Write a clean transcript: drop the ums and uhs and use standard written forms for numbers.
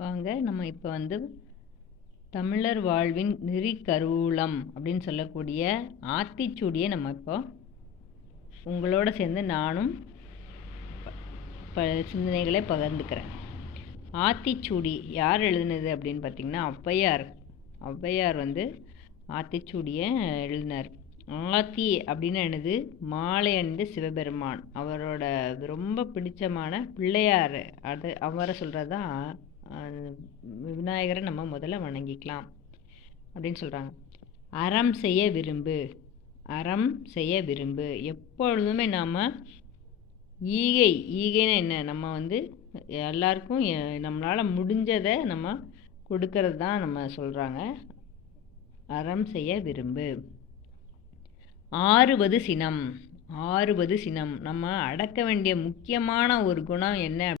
வாங்க நம்ம இப்போ வந்து தமிழர் வாழ்வின் நெறிக்கருவூலம் அப்படின்னு சொல்லக்கூடிய ஆத்திச்சூடியை நம்ம இப்போ உங்களோட சேர்ந்து நானும் சிந்தனைகளை பகிர்ந்துக்கிறேன். ஆத்திச்சூடி யார் எழுதினது அப்படின்னு பார்த்திங்கன்னா ஔவையார் வந்து ஆத்திச்சூடியை எழுதினார். ஆத்தி அப்படின்னு என்னது? மாலை அணிந்த சிவபெருமான். அவரோட ரொம்ப பிடிச்சமான பிள்ளையார், அது அவரை சொல்கிறது தான் விநாயகரை நம்ம முதல்ல வணங்கிக்கலாம் அப்படின்னு சொல்கிறாங்க. அறம் செய்ய விரும்பு. எப்பொழுதுமே நாம் ஈகைன்னு என்ன? நம்ம வந்து எல்லாருக்கும் நம்மளால் முடிஞ்சதை நம்ம கொடுக்கறது தான் நம்ம சொல்கிறாங்க. அறம் செய்ய விரும்பு. ஆறுவது சினம். நம்ம அடக்க வேண்டிய முக்கியமான ஒரு குணம் என்ன